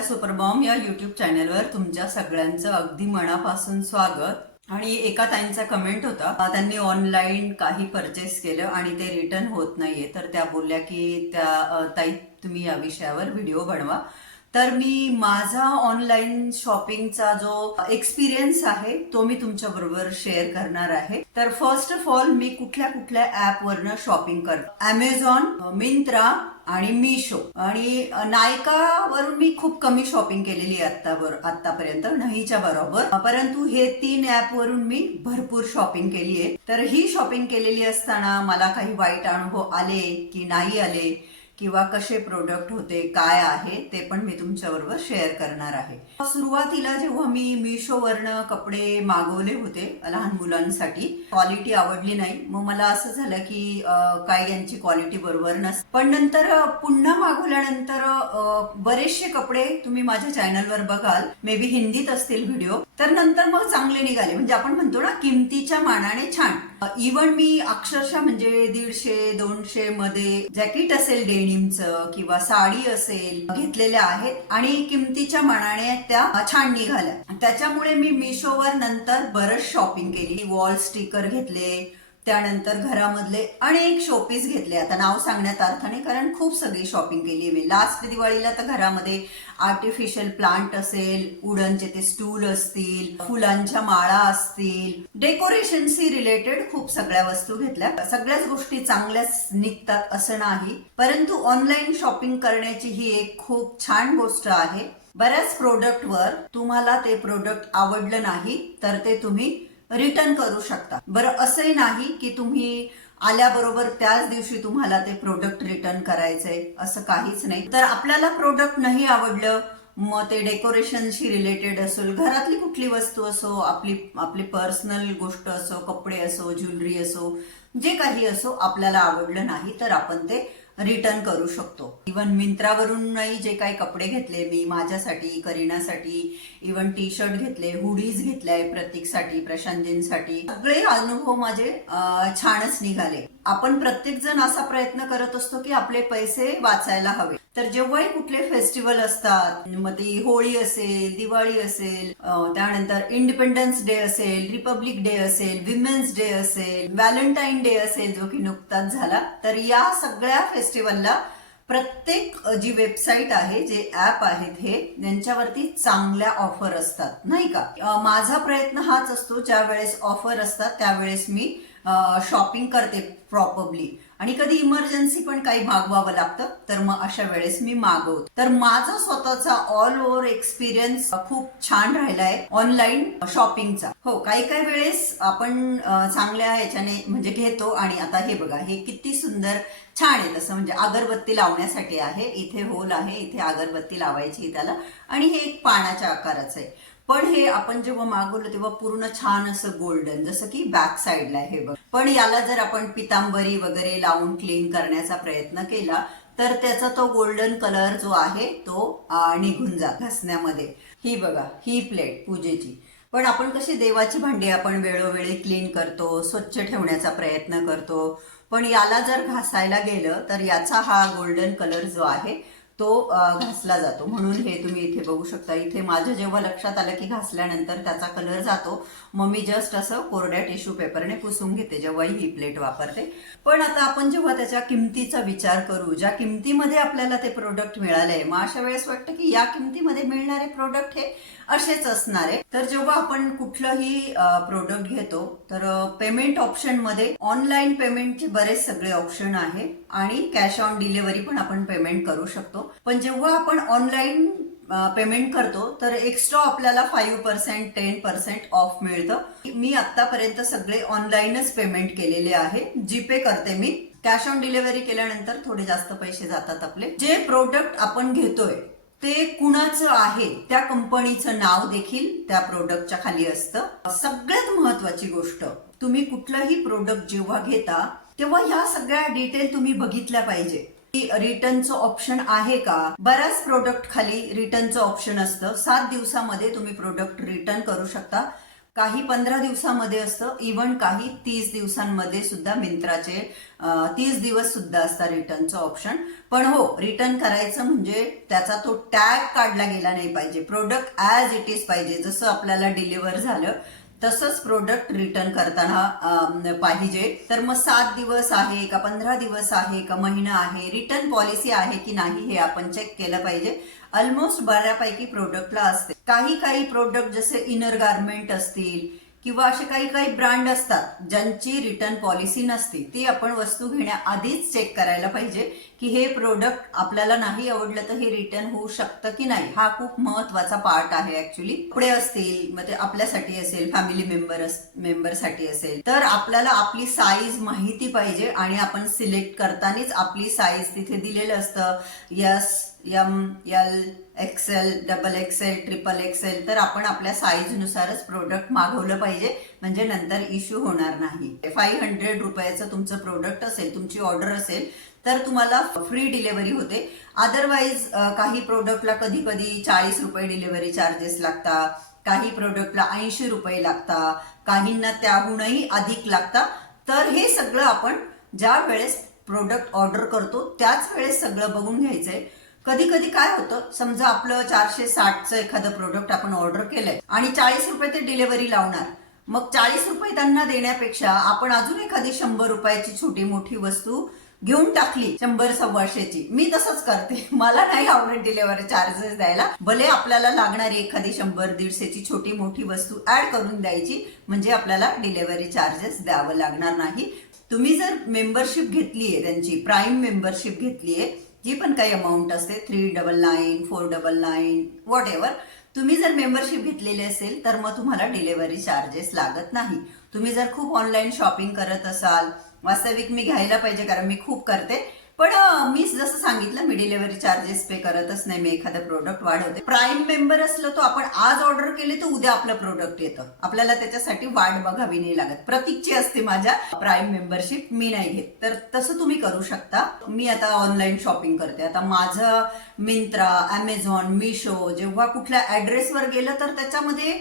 आपल्या सुपरबॉम्ब या युट्यूब चॅनलवर तुमच्या सगळ्यांचं अगदी मनापासून स्वागत. आणि एका ताईंचा कमेंट होता त्यांनी ऑनलाईन काही परचेस केलं आणि ते रिटर्न होत नाहीये. तर त्या बोलल्या की त्या ताई तुम्ही या विषयावर व्हिडिओ बनवा. तर मी माझा ऑनलाईन शॉपिंगचा जो एक्सपिरियन्स आहे तो मी तुमच्या बरोबर शेअर करणार आहे. तर फर्स्ट ऑफ ऑल मी कुठल्या कुठल्या ऍपवरनं शॉपिंग करतो? अमेझॉन मिंत्रा आणि मिशो आणि नायकावरून मी खूप कमी शॉपिंग केलेली आहे आतापर्यंत नाहीच्या बरोबर. परंतु हे तीन ऍप वरून मी भरपूर शॉपिंग केली आहे. तर ही शॉपिंग केलेली असताना मला काही वाईट अनुभव आले की नाही आले? किंवा कसे प्रोडक्ट होते काय आहे ते पण मी तुमच्याबरोबर शेअर करणार आहे. सुरुवातीला जेव्हा मी मिशोवरनं कपडे मागवले होते लहान मुलांसाठी क्वालिटी आवडली नाही. मग मला असं झालं की काय यांची क्वालिटी बरोबर नस पण नंतर पुन्हा मागवल्यानंतर बरेचसे कपडे तुम्ही माझ्या चॅनलवर बघाल मे बी हिंदीत असतील व्हिडिओ तर नंतर मग चांगले निघाले. म्हणजे आपण म्हणतो ना किमतीच्या मानाने छान. इवन मी अक्षरशः म्हणजे दीडशे दोनशे मध्ये जॅकेट असेल डेनिमचं किंवा साडी असेल घेतलेल्या आहेत आणि किमतीच्या मनाने त्या छान निघाल्या. त्याच्यामुळे मी मिशोवर नंतर बरंच शॉपिंग केली. वॉल स्टिकर घेतले त्यानंतर घरामधले अनेक शोपीस घेतले. आता नाव सांगण्यात अर्थ नाही कारण खूप सगळी शॉपिंग केली आहे मी. लास्ट दिवाळीला तर घरामध्ये आर्टिफिशियल प्लांट असेल उडनचे ते स्टूल असतील फुलांच्या माळा असतील. डेकोरेशनशी रिलेटेड खूप सगळ्या वस्तू घेतल्या. सगळ्याच गोष्टी चांगल्याच निघतात असं नाही. परंतु ऑनलाईन शॉपिंग करण्याची ही एक खूप छान गोष्ट आहे. बऱ्याच प्रोडक्टवर तुम्हाला ते प्रोडक्ट आवडलं नाही तर ते तुम्ही रिटर्न करू शकता. बरं असंही नाही की तुम्ही आल्याबरोबर त्याच दिवशी तुम्हाला ते प्रोडक्ट रिटर्न करायचंय असं काहीच नाही. तर आपल्याला प्रोडक्ट नाही आवडलं मग ते डेकोरेशनशी रिलेटेड असेल घरातली कुठली वस्तू असो आपली आपली पर्सनल गोष्ट असो कपडे असो ज्वेलरी असो जे काही असो आपल्याला आवडलं नाही तर आपण ते रिटर्न करू शकतो. इवन मिंत्रावरूनही जे काही कपडे घेतले मी माझ्यासाठी करीनासाठी इवन टी शर्ट घेतले हुडीज घेतल्या प्रतीकसाठी प्रशांतजींसाठी सगळे अनुभव माझे छानच निघाले. आपण प्रत्येक जण असा प्रयत्न करत असतो की आपले पैसे वाचायला हवे. तर जेव्हाही कुठले फेस्टिवल असतात मग ती होळी असेल दिवाळी असेल त्यानंतर इंडिपेंडन्स डे असेल रिपब्लिक डे असेल विमेन्स डे असेल व्हॅलेंटाईन डे असेल जो की नुकताच झाला तर या सगळ्या फेस्टिवलला प्रत्येक जी वेबसाईट आहे जे ऍप आहेत हे यांच्यावरती चांगल्या ऑफर असतात नाही का? माझा प्रयत्न हाच असतो ज्या वेळेस ऑफर असतात त्यावेळेस मी शॉपिंग करते प्रॉपरली आणि कधी इमर्जन्सी पण काही मागवावं लागतं तर मग अशा वेळेस मी मागवतो. तर माझा स्वतःचा ऑल ओव्हर एक्सपिरियन्स खूप छान राहिलाय ऑनलाईन शॉपिंगचा हो काही काही वेळेस आपण चांगल्या ह्याच्याने म्हणजे घेतो आणि आता हे बघा हे किती सुंदर छान आहे. तसं म्हणजे अगरबत्ती लावण्यासाठी आहे इथे होल आहे इथे अगरबत्ती लावायची त्याला आणि हे एक पाण्याच्या आकाराचं आहे. पण हे आपण जेव्हा मागवलं तेव्हा पूर्ण छान असं गोल्डन जसं की बॅक साईडला आहे हे बघ. पण याला जर आपण पितांबरी वगैरे लावून क्लीन करण्याचा प्रयत्न केला तर त्याचा तो गोल्डन कलर जो आहे तो निघून जा घासण्यामध्ये ही बघा ही प्लेट पूजेची. पण आपण कशी देवाची भांडी आपण वेळोवेळी क्लीन करतो स्वच्छ ठेवण्याचा प्रयत्न करतो पण याला जर घासायला गेलं तर याचा हा गोल्डन कलर जो आहे तो घासला जातो. म्हणून हे तुम्ही इथे बघू शकता. इथे माझ्या जेव्हा लक्षात आलं की घासल्यानंतर त्याचा कलर जातो मग मी जस्ट असं कोरड्या टिश्यू पेपरने पुसून घेते जेव्हाही ही प्लेट वापरते. पण आता आपण जेव्हा त्याच्या किमतीचा विचार करू ज्या किमतीमध्ये आपल्याला ते प्रोडक्ट मिळाले मग अशा वेळेस वाटतं की या किमतीमध्ये मिळणारे प्रोडक्ट हे असेच असणारे. तर जेव्हा आपण कुठलंही प्रोडक्ट घेतो तर पेमेंट ऑप्शनमध्ये ऑनलाईन पेमेंटचे बरेच सगळे ऑप्शन आहे. आणि कॅश ऑन डिलिव्हरी पण आपण पेमेंट करू शकतो. पण जेव्हा आपण ऑनलाईन पेमेंट करतो तर एक्स्ट्रा आपल्याला five percent ten percent off मिळतं. मी आतापर्यंत सगळे ऑनलाईनच पेमेंट केलेले आहे. जीपे करते मी. कॅश ऑन डिलिव्हरी केल्यानंतर थोडे जास्त पैसे जातात आपले. जे प्रोडक्ट आपण घेतोय ते कुणाचं आहे त्या कंपनीचं नाव देखील त्या प्रोडक्टच्या खाली असतं. सगळ्यात महत्वाची गोष्ट तुम्ही कुठलंही प्रोडक्ट जेव्हा घेता तेव्हा ह्या सगळ्या डिटेल तुम्ही बघितल्या पाहिजे. रिटर्नचं ऑप्शन आहे का? बऱ्याच प्रोडक्ट खाली रिटर्नचं ऑप्शन असतं. सात दिवसामध्ये तुम्ही प्रोडक्ट रिटर्न करू शकता. काही पंधरा दिवसामध्ये असतं. इव्हन काही तीस दिवसांमध्ये सुद्धा मिंत्राचे तीस दिवस सुद्धा असतात रिटर्नचं ऑप्शन पण हो रिटर्न करायचं म्हणजे त्याचा तो टॅग काढला गेला नाही पाहिजे. प्रोडक्ट ॲज इट इज पाहिजे. जसं आपल्याला डिलिव्हर झालं तसंच प्रोडक्ट रिटर्न करताना पाहिजे. तर मग सात दिवस आहे का पंधरा दिवस आहे का महिना आहे रिटर्न पॉलिसी आहे की नाही हे आपण चेक केलं पाहिजे. ऑलमोस्ट बऱ्यापैकी प्रोडक्टला असते. काही काही प्रोडक्ट जसे इनर गार्मेंट असतील किंवा असे काही काही ब्रँड असतात ज्यांची रिटर्न पॉलिसी नसते ती आपण वस्तू घेण्याआधीच चेक करायला पाहिजे. की हे प्रोडक्ट आपल्याला नाही आवडलं तर हे रिटर्न होऊ शकतं की नाही? हा खूप महत्त्वाचा पार्ट आहे ऍक्च्युली कपडे असतील मग ते आपल्यासाठी असेल फॅमिली मेंबर मेंबरसाठी असेल. तर आपल्याला आपली साईज माहिती पाहिजे आणि आपण सिलेक्ट करतानाच आपली साईज तिथे दिलेलं असतं. Yes M L XL double XL triple XL तर आपण आपल्या साईजनुसारच प्रोडक्ट मागवलं पाहिजे. म्हणजे नंतर इश्यू होणार नाही. फाईव्ह हंड्रेड रुपयाचं तुमचं प्रोडक्ट असेल तुमची ऑर्डर असेल तर तुम्हाला फ्री डिलेवरी होते. अदरवाईज काही प्रोडक्टला कधी कधी चाळीस रुपये डिलेवरी चार्जेस लागतात काही प्रोडक्टला ऐंशी रुपये लागतात काहींना त्याहूनही अधिक लागतात. तर हे सगळं आपण ज्या वेळेस प्रोडक्ट ऑर्डर करतो त्याच वेळेस सगळं बघून घ्यायचंय. कधी कधी काय होतं समजा आपलं चारशे साठचं एखादं प्रोडक्ट आपण ऑर्डर केलंय आणि चाळीस रुपये ते डिलिव्हरी लावणार. मग चाळीस रुपये त्यांना देण्यापेक्षा आपण अजून एखादी शंभर रुपयाची छोटी मोठी वस्तू घेऊन टाकली शंभर सव्वाशेची. मी तसंच करते. मला नाही आवडत डिलेवरी चार्जेस द्यायला. भले आपल्याला लागणारी एखादी शंभर दीडशेची छोटी मोठी वस्तू ऍड करून द्यायची म्हणजे आपल्याला डिलेवरी चार्जेस द्यावं लागणार नाही. तुम्ही जर मेंबरशिप घेतली आहे त्यांची प्राईम मेंबरशिप घेतली आहे जी पण काही अमाऊंट असते three double nine four double nine whatever तुम्ही जर मेंबरशिप घेतलेली असेल तर मग तुम्हाला डिलेवरी चार्जेस लागत नाही. तुम्ही जर खूप ऑनलाईन शॉपिंग करत असाल वास्तविक मी घ्यायला पाहिजे कारण मी खूप करते. पण मी जसं सांगितलं मी डिलिव्हरी चार्जेस पे करतच नाही मी एखादं प्रोडक्ट वाढवते. प्राईम मेंबर असलं तर आपण आज ऑर्डर केली तर उद्या आपलं प्रोडक्ट येतं. आपल्याला त्याच्यासाठी वाट बघावी नाही लागत. प्रतीकची असते माझ्या प्राईम मेंबरशिप मी नाही घेत. तर तसं तुम्ही करू शकता. मी आता ऑनलाईन शॉपिंग करते. आता माझं मिंत्रा अमेझॉन मिशो जेव्हा कुठल्या ऍड्रेसवर गेलं तर त्याच्यामध्ये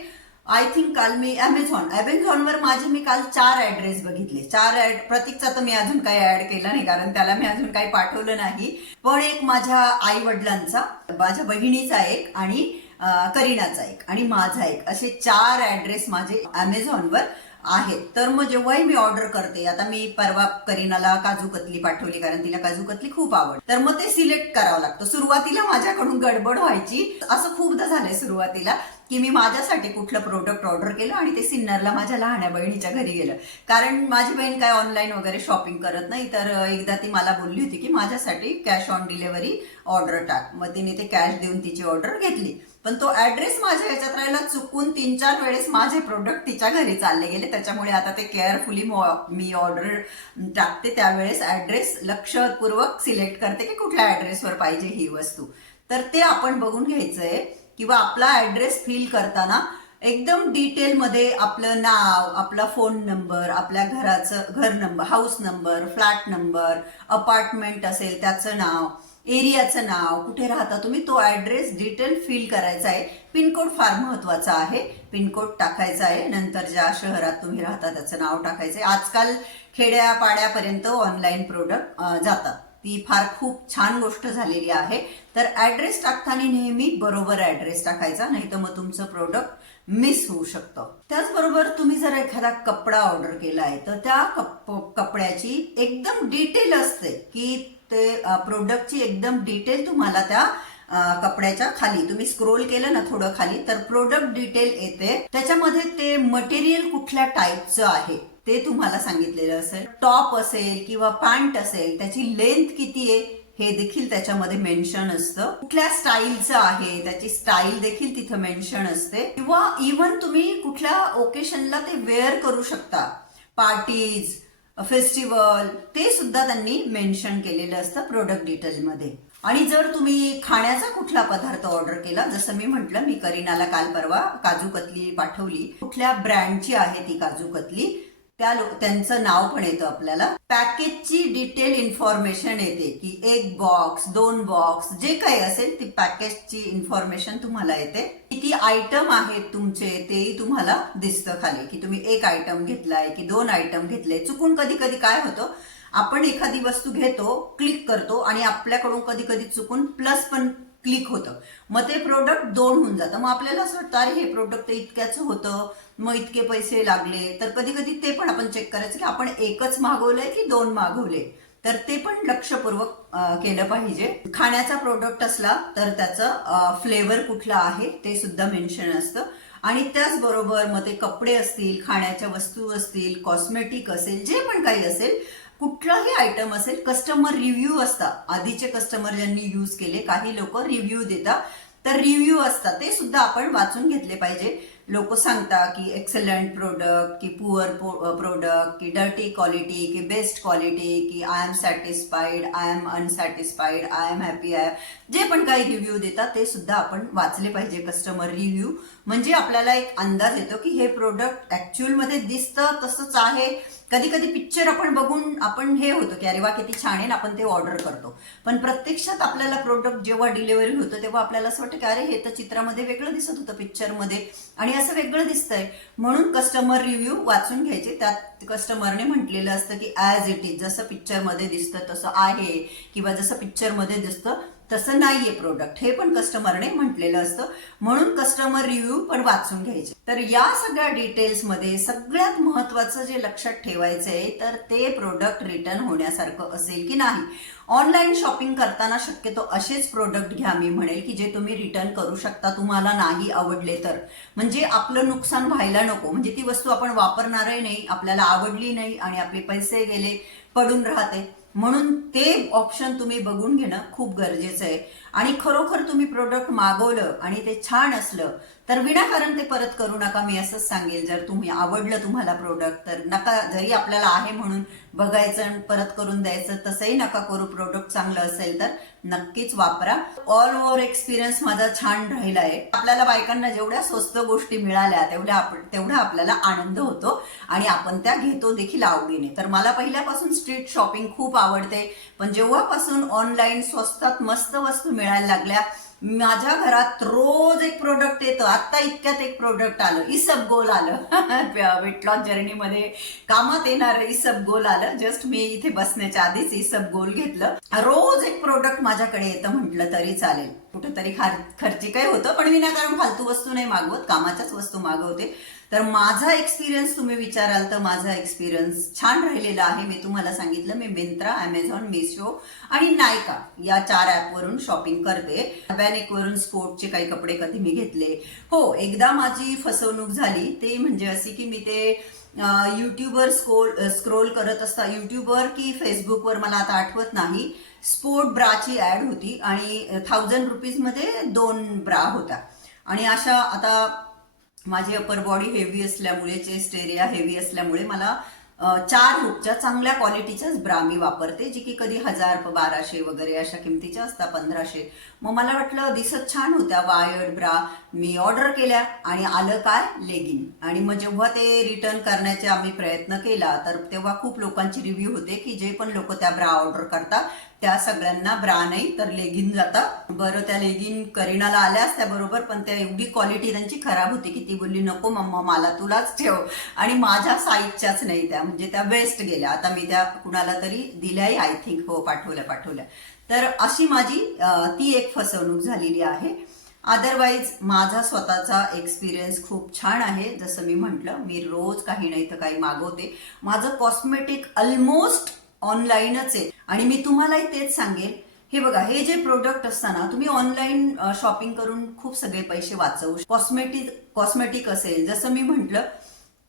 आय थिंक काल मी अमेझॉन अमेझॉनवर माझे मी काल चार ऍड्रेस बघितले. चार ऍड प्रतीकचा तर मी अजून काही ऍड केला नाही कारण त्याला मी अजून काही पाठवलं नाही. पण एक माझ्या आई वडिलांचा माझ्या बहिणीचा एक आणि करीनाचा एक आणि माझा एक असे चार ऍड्रेस माझे अमेझॉनवर आहेत. तर मग जेव्हाही मी ऑर्डर करते आता मी परवा करीनाला काजू कतली पाठवली कारण तिला काजू कतली खूप आवड तर मग ते सिलेक्ट करावं लागतं. सुरुवातीला माझ्याकडून गडबड व्हायची. असं खूपदा झालंय सुरुवातीला. की मी माझ्यासाठी कुठलं प्रोडक्ट ऑर्डर केलं आणि ते सिन्नरला माझ्या लहान्या बहिणीच्या घरी गेलं. कारण माझी बहीण काय ऑनलाईन वगैरे शॉपिंग करत नाही तर एकदा ती मला बोलली होती की माझ्यासाठी कॅश ऑन डिलेव्हरी ऑर्डर टाक. मग तिने ते कॅश देऊन तिची ऑर्डर घेतली. पण तो ऍड्रेस माझ्या ह्याच्यात राहिला चुकून तीन चार वेळेस माझे प्रोडक्ट तिच्या घरी चालले गेले. त्याच्यामुळे आता ते केअरफुली मी ऑर्डर टाकते. त्यावेळेस ऍड्रेस लक्षपूर्वक सिलेक्ट करते की कुठल्या ऍड्रेसवर पाहिजे ही वस्तू. तर ते आपण बघून घ्यायचंय. किंवा आपला ऍड्रेस फिल करताना एकदम डिटेलमध्ये आपलं नाव आपला फोन नंबर आपल्या घराचं घर number house number flat number apartment असेल त्याचं नाव एरियाचं नाव कुठे राहता तुम्ही तो ऍड्रेस डिटेल फिल करायचा आहे. पिनकोड फार महत्त्वाचा आहे. पिनकोड टाकायचा आहे. नंतर ज्या शहरात तुम्ही राहता त्याचं नाव टाकायचं आहे. आजकाल खेड्यापाड्यापर्यंत ऑनलाईन प्रोडक्ट जातात. ती फार खूप छान गोष्ट झालेली आहे. तर ऍड्रेस टाकताना नेहमी बरोबर ऍड्रेस टाकायचा नाही तर मग तुमचं प्रोडक्ट मिस होऊ शकतं. त्याचबरोबर तुम्ही जर एखादा कपडा ऑर्डर केला आहे तर त्या कप कपड्याची एकदम डिटेल असते की ते प्रोडक्टची एकदम डिटेल तुम्हाला त्या कपड्याच्या खाली तुम्ही स्क्रोल केलं ना थोडं खाली तर प्रोडक्ट डिटेल येते. त्याच्यामध्ये ते मटेरियल कुठल्या टाईपचं आहे? ते तुम्हाला सांगितलेलं असेल. टॉप असेल किंवा पॅन्ट असेल त्याची लेंथ किती आहे हे देखील त्याच्यामध्ये मेन्शन असतं. कुठल्या स्टाईलचं आहे त्याची स्टाईल देखील तिथं मेन्शन असते. किंवा इव्हन तुम्ही कुठल्या ओकेशनला ते वेअर करू शकता. पार्टीज फेस्टिवल ते सुद्धा त्यांनी मेन्शन केलेलं असतं प्रोडक्ट डिटेलमध्ये आणि जर तुम्ही खाण्याचा कुठला पदार्थ ऑर्डर केला जसं मी म्हटलं मी करीनाला काल परवा काजू कतली पाठवली. कुठल्या ब्रँडची आहे ती काजू कतली त्या त्यांचं नाव पण येतं आपल्याला. पॅकेजची डिटेल इन्फॉर्मेशन येते की एक बॉक्स दोन बॉक्स जे काही असेल ती पॅकेजची इन्फॉर्मेशन तुम्हाला येते. किती आयटम आहेत तुमचे तेही तुम्हाला दिसतं खाली. की तुम्ही एक आयटम घेतलाय की दोन आयटम घेतले चुकून कधी कधी काय होतं आपण एखादी वस्तू घेतो क्लिक करतो आणि आपल्याकडून कधी कधी चुकून प्लस पण क्लिक होतं. मग ते प्रोडक्ट दोन होऊन जातं. मग आपल्याला असं वाटतं अरे हे प्रोडक्ट इतक्याचं होतं. मग इतके पैसे लागले. तर कधी कधी ते पण आपण चेक करायचं की आपण एकच मागवलंय की दोन मागवले? तर ते पण लक्षपूर्वक केलं पाहिजे. खाण्याचा प्रोडक्ट असला तर त्याचं फ्लेवर कुठला आहे ते सुद्धा मेन्शन असतं. आणि त्याचबरोबर मग ते कपडे असतील खाण्याच्या वस्तू असतील कॉस्मेटिक असेल जे पण काही असेल कुठलाही आयटम असेल कस्टमर रिव्ह्यू असतात. आधीचे कस्टमर ज्यांनी यूज केले काही लोक रिव्ह्यू देतात. तर रिव्ह्यू असतात ते सुद्धा आपण वाचून घेतले पाहिजे. लोक सांगतात की एक्सलंट प्रोडक्ट की पुअर प्रोडक्ट की डर्टी क्वालिटी की बेस्ट क्वालिटी की I am satisfied I am unsatisfied I am happy I जे पण काही रिव्ह्यू देतात ते सुद्धा आपण वाचले पाहिजे. कस्टमर रिव्ह्यू म्हणजे आपल्याला एक अंदाज येतो की हे प्रोडक्ट ऍक्च्युअलमध्ये दिसतं तसंच आहे. कधी कधी पिक्चर आपण बघून आपण हे होतो की अरे वा किती छान आहे ना आपण ते ऑर्डर करतो. पण प्रत्यक्षात आपल्याला प्रोडक्ट जेव्हा डिलिव्हरी होतं तेव्हा आपल्याला असं वाटतं की अरे हे तर चित्रामध्ये वेगळं दिसत होतं पिक्चरमध्ये आणि असं वेगळं दिसतंय. म्हणून कस्टमर रिव्ह्यू वाचून घ्यायचे. त्यात कस्टमरने म्हटलेलं असतं की ॲज इट इज जसं पिक्चरमध्ये दिसतं तसं आहे. किंवा जसं पिक्चरमध्ये दिसतं तसं नाहीये प्रोडक्ट हे पण कस्टमरने म्हटलेलं असतं. म्हणून कस्टमर रिव्ह्यू पण वाचून घ्यायचे. तर या सगळ्या डिटेल्समध्ये सगळ्यात महत्वाचं जे लक्षात ठेवायचं आहे तर ते प्रोडक्ट रिटर्न होण्यासारखं असेल की नाही. ऑनलाईन शॉपिंग करताना शक्यतो असेच प्रोडक्ट घ्या मी म्हणेल की जे तुम्ही रिटर्न करू शकता. तुम्हाला नाही आवडले तर. म्हणजे आपलं नुकसान व्हायला नको. म्हणजे ती वस्तू आपण वापरणारही नाही आपल्याला आवडली नाही आणि आपले पैसे गेले पडून राहते. म्हणून ते ऑप्शन तुम्ही बघून घेणं खूप गरजेचं आहे. आणि खरोखर तुम्ही प्रोडक्ट मागवलं आणि ते छान असलं तर विनाकारण ते परत करू नका मी असंच सांगेल. जर तुम्ही आवडलं तुम्हाला प्रोडक्ट तर नका जरी आपल्याला आहे म्हणून बघायचं आणि परत करून द्यायचं तसंही नका करू. प्रोडक्ट चांगलं असेल तर नक्कीच वापरा. ऑल ओव्हर एक्सपिरियन्स माझा छान राहिला आहे आपल्याला बायकांना जेवढ्या स्वस्त गोष्टी मिळाल्या तेवढ्या आपण तेवढा आपल्याला आनंद होतो आणि आपण त्या घेतो देखील आवडीने. तर मला पहिल्यापासून स्ट्रीट शॉपिंग खूप आवडते. पण जेव्हापासून ऑनलाईन स्वस्तात मस्त वस्तू मिळायला लागल्या. माझ्या घरात रोज एक प्रोडक्ट येतं. आता इतक्यात एक प्रोडक्ट आलं. इसब गोल आलं. वेट लॉस जर्नीमध्ये कामात येणार इसब गोल आलं. जस्ट मी इथे बसण्याच्या आधीच इसब गोल घेतलं. रोज एक प्रोडक्ट माझ्याकडे येतं म्हटलं तरी चालेल. कुठेतरी खार खर्ची काय होतं पण विनाकारण फालतू वस्तू नाही मागवत कामाच्याच वस्तू मागवते. तर माझा एक्सपिरियन्स तुम्ही विचाराल तर माझा एक्सपिरियन्स छान राहिलेला आहे. मी तुम्हाला सांगितलं मी मिंत्रा अमेझॉन मिशो आणि नायका या चार ॲपवरून शॉपिंग करते. वरून स्पोर्टचे काही कपडे कधी मी घेतले. हो एकदा माझी फसवणूक झाली ते म्हणजे अशी की मी ते युट्यूबवर स्क्रोल स्क्रोल करत असता. युट्यूबवर की फेसबुकवर मला आता आठवत नाही. स्पोर्ट ब्राची ॲड होती आणि थाउजंड रुपीजमध्ये दोन ब्रा होता आणि अशा आता माझी अपर बॉडी हेवी असल्यामुळे चेस्ट एरिया हेवी असल्यामुळे मला चार रूपच्या चांगल्या क्वालिटीच्याच ब्रा मी वापरते जी की कधी हजार बाराशे वगैरे अशा किमतीच्या असतात पंधराशे. मग मला वाटलं दिसत छान होत्या वायर्ड ब्रा मी ऑर्डर केल्या आणि आलं काय? लेगिन आणि मग जेव्हा ते रिटर्न करण्याचे आम्ही प्रयत्न केला तर तेव्हा खूप लोकांची रिव्ह्यू होते की जे पण लोक त्या ब्रा ऑर्डर करतात त्या सगळ्यांना ब्रा नाही तर लेगिन जातात. बरं त्या लेगिन करीनाला आल्याच त्याबरोबर पण त्या एवढी क्वालिटी त्यांची खराब होती की ती बोलली नको मम्मा मला तुलाच ठेव. आणि माझ्या साईजच्याच नाही त्या म्हणजे त्या वेस्ट गेल्या. आता मी त्या कुणाला तरी दिल्याही आय थिंक हो पाठवल्या पाठवल्या. तर अशी माझी ती एक फसवणूक झालेली आहे. अदरवाईज माझा स्वतःचा एक्सपिरियन्स खूप छान आहे. जसं मी म्हटलं मी रोज काही नाही तर काही मागवते. माझं कॉस्मेटिक ऑलमोस्ट ऑनलाईनच आहे. आणि मी तुम्हालाही तेच सांगेन. हे बघा हे जे प्रोडक्ट असताना तुम्ही ऑनलाईन शॉपिंग करून खूप सगळे पैसे वाचवू कॉस्मेटिक कॉस्मेटिक असेल जसं मी म्हटलं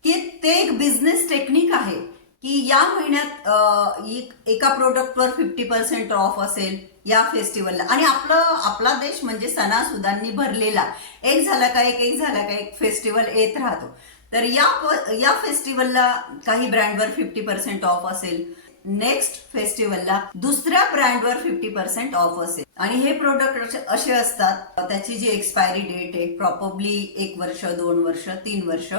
की ते एक बिझनेस टेक्निक आहे की या महिन्यात एका प्रोडक्टवर फिफ्टी पर्सेंट ऑफ असेल या फेस्टिवलला आणि आपलं आपला देश म्हणजे सणासुदांनी भरलेला. एक झाला का एक एक झाला का एक फेस्टिवल येत राहतो. तर या या फेस्टिवलला काही ब्रँडवर फिफ्टी पर्सेंट ऑफ असेल नेक्स्ट फेस्टिवलला दुसऱ्या ब्रँडवर फिफ्टी पर्सेंट ऑफ असेल. आणि हे प्रोडक्ट असे असतात. त्याची जी एक्सपायरी डेट आहे प्रॉपरली एक वर्ष दोन वर्ष तीन वर्ष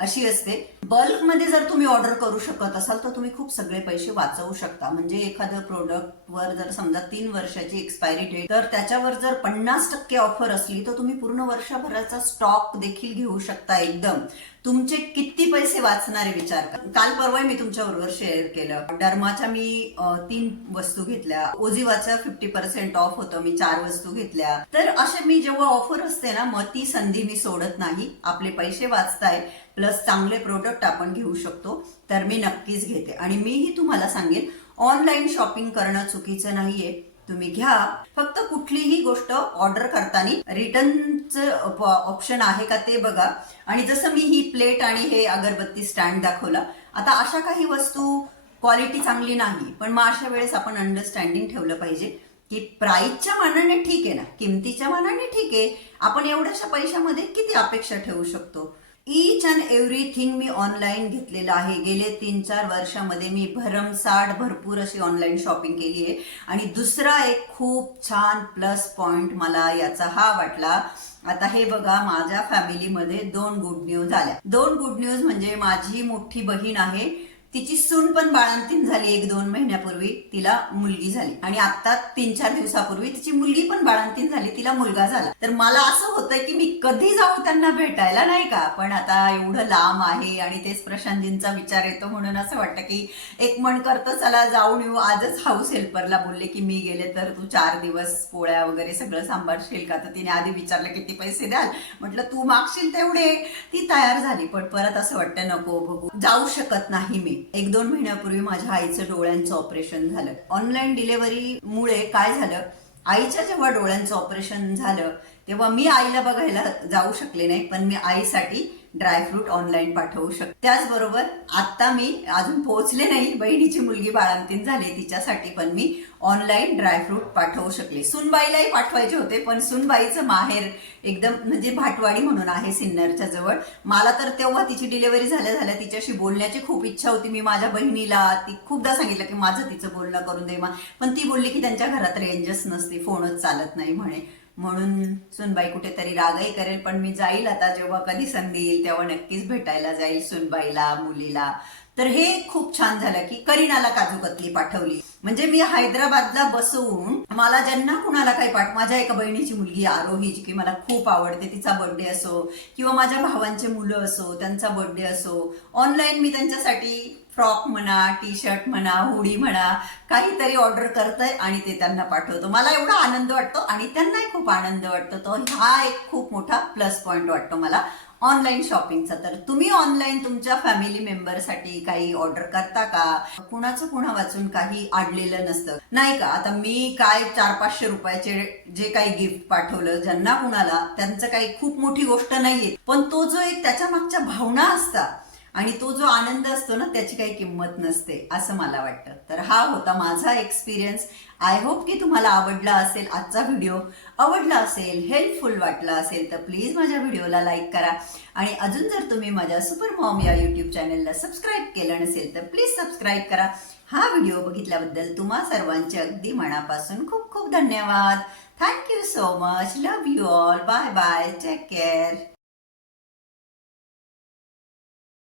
अशी असते. बल्कमध्ये जर तुम्ही ऑर्डर करू शकत असाल तर तुम्ही खूप सगळे पैसे वाचवू शकता. म्हणजे एखादं प्रोडक्ट वर जर समजा तीन वर्षाची एक्सपायरी डेट तर त्याच्यावर जर पन्नास टक्के ऑफर असली तर तुम्ही पूर्ण वर्षभराचा स्टॉक देखील घेऊ शकता एकदम. तुमचे किती पैसे वाचणारे विचार कर. काल परवा मी तुमच्याबरोबर शेअर केलं. डर्माच्या मी तीन वस्तू घेतल्या. ओझिवाच्या फिफ्टी पर्सेंट ऑफ होतं मी चार वस्तू घेतल्या. तर असे मी जेव्हा ऑफर असते ना मग ती संधी मी सोडत नाही. आपले पैसे वाचताय प्लस चांगले प्रोडक्ट आपण घेऊ शकतो तर मी नक्कीच घेते. आणि मीही तुम्हाला सांगेन ऑनलाईन शॉपिंग करणं चुकीचं नाहीये. तुम्ही घ्या. फक्त कुठलीही गोष्ट ऑर्डर करताना रिटर्नचं ऑप्शन आहे का ते बघा. आणि जसं मी ही प्लेट आणि हे अगरबत्ती स्टँड दाखवला आता अशा काही वस्तू क्वालिटी चांगली नाही पण मग अशा वेळेस आपण अंडरस्टँडिंग ठेवलं पाहिजे की प्राईसच्या मानाने ठीक आहे ना किमतीच्या मानाने ठीक आहे. आपण एवढ्याशा पैशामध्ये किती अपेक्षा ठेवू शकतो? ईच अँड एव्हरीथिंग मी ऑनलाईन घेतलेलं आहे. गेले तीन चार वर्षामध्ये मी भरमसाठ भरपूर अशी ऑनलाईन शॉपिंग केली आहे. आणि दुसरा एक खूप छान प्लस पॉइंट मला याचा हा वाटला. आता हे बघा माझ्या फॅमिलीमध्ये दोन गुड न्यूज आल्या. दोन गुड न्यूज म्हणजे माझी मोठी बहीण आहे. तिची सून पण बाळंतीण झाली एक दोन महिन्यापूर्वी. तिला मुलगी झाली. आणि आता तीन चार दिवसापूर्वी तिची मुलगी पण बाळंतीण झाली. तिला मुलगा झाला. तर मला असं होतंय की मी कधी जाऊ त्यांना भेटायला नाही का? पण आता एवढं लांब आहे आणि तेच प्रशांतजींचा विचार येतो म्हणून असं वाटतं की एक मन करतं चला जाऊन येऊ. आजच हाऊस हेल्परला बोलले की मी गेले तर तू चार दिवस पोळ्या वगैरे सगळं सांभाळशील का? तर तिने आधी विचारलं किती पैसे द्याल? म्हटलं तू मागशील तेवढे. ती तयार झाली पण परत असं वाटतं नको बघू. जाऊ शकत नाही मी. एक दोन महिन्यापूर्वी माझ्या आईचं डोळ्यांचं ऑपरेशन झालं. ऑनलाईन डिलेव्हरीमुळे काय झालं? आईच्या जेव्हा डोळ्यांचं ऑपरेशन झालं तेव्हा मी आईला बघायला जाऊ शकले नाही पण मी आईसाठी ड्रायफ्रूट ऑनलाईन पाठवू शकते. त्याचबरोबर आता मी अजून पोहोचले नाही बहिणीची मुलगी बाळांतीन झाली तिच्यासाठी पण मी ऑनलाईन ड्रायफ्रूट पाठवू शकले. सुनबाईलाही पाठवायचे होते पण सुनबाईचं माहेर एकदम म्हणजे भाटवाडी म्हणून आहे सिन्नरच्या जवळ. मला तर तेव्हा तिची डिलिव्हरी झाल्या झाल्या तिच्याशी बोलण्याची खूप इच्छा होती. मी माझ्या बहिणीला ती खूपदा सांगितलं की माझं तिचं बोलणं करून दे मा. पण ती बोलली की त्यांच्या घरात रेंजच नसते फोनच चालत नाही म्हणे. म्हणून सुनबाई कुठेतरी रागही करेल पण मी जाईल आता जेव्हा कधी संधी येईल तेव्हा नक्कीच भेटायला जाईल सुनबाईला मुलीला. तर हे खूप छान झालं की करीनाला काजू कतली पाठवली. म्हणजे मी हैदराबादला बसवून मला ज्यांना कुणाला काही पाठ माझ्या एका बहिणीची मुलगी आरोही जी की मला खूप आवडते तिचा बर्थडे असो किंवा माझ्या भावांचे मुलं असो त्यांचा बर्थडे असो ऑनलाईन मी त्यांच्यासाठी फ्रॉक म्हणा टी शर्ट म्हणा हुडी म्हणा काहीतरी ऑर्डर करतंय आणि ते त्यांना पाठवतो. मला एवढा आनंद वाटतो आणि त्यांनाही खूप आनंद वाटतो. तो हा एक खूप मोठा प्लस पॉईंट वाटतो मला. ऑनलाईन शॉपिंगचा. तर तुम्ही ऑनलाईन तुमच्या फॅमिली मेंबरसाठी काही ऑर्डर करता का? कुणाचं कुणा वाचून काही आडलेलं नसतं. नाही का? आता मी काय चार पाचशे रुपयाचे जे काही गिफ्ट पाठवलं ज्यांना कुणाला त्यांचं काही खूप मोठी गोष्ट नाहीये. पण तो जो एक त्याच्या मागच्या भावना असतात आणि तो जो आनंद असतो ना त्याची काही किंमत नसते असं मला वाटतं. तर हा होता माझा एक्सपिरियन्स आय होप की तुम्हाला आवडला असेल आजचा व्हिडिओ आवडला असेल हेल्पफुल वाटला असेल तर प्लीज माझ्या व्हिडिओला लाईक करा. आणि अजून जर तुम्ही माझ्या सुपर मॉम या यूट्यूब चॅनलला सबस्क्राईब केलं नसेल तर प्लीज सबस्क्राईब करा. हा व्हिडिओ बघितल्याबद्दल तुम्हा सर्वांचे अगदी मनापासून खूप खूप धन्यवाद. Thank you so much love you all bye bye take care